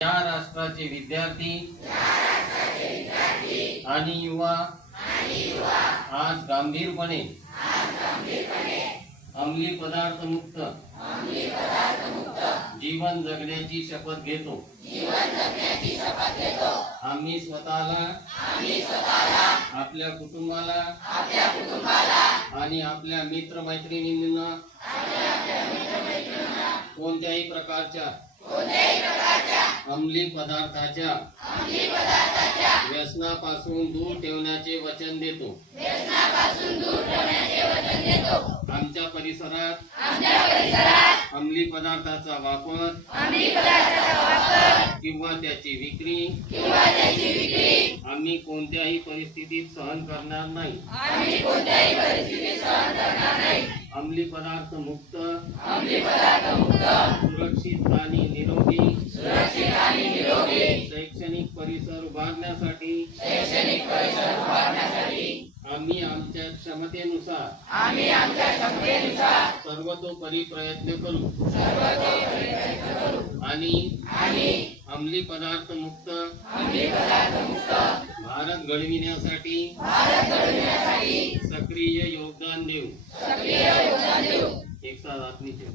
या राष्ट्राचे विद्यार्थी आणि युवा आज गंभीरपणे अंमली पदार्थ मुक्त जीवन जगण्याची शपथ घेतो। आम्ही स्वतःला आपल्या कुटुंबाला आणि आपल्या मित्रमैत्रिणींना कोणत्याही प्रकारच्या अंमली पदार्थाच्या व्यसनापासून दूर ठेवण्याचे वचन देतो। आमच्या परिसरात अंमली पदार्थाचा वापर किंवा त्याची विक्री आम्ही कोणत्याही परिस्थितीत सहन करणार नाही। अंमली पदार्थ मुक्त सुरक्षित आणि निरोगी शैक्षणिक परिसर उभारण्यासाठी आम्ही आमच्या क्षमतेनुसार सर्वतोपरी प्रयत्न करू आणि अंमली पदार्थ मुक्त भारत घडविण्यासाठी सक्रिय योगदान देऊ। एक साथ हाथ नीचे।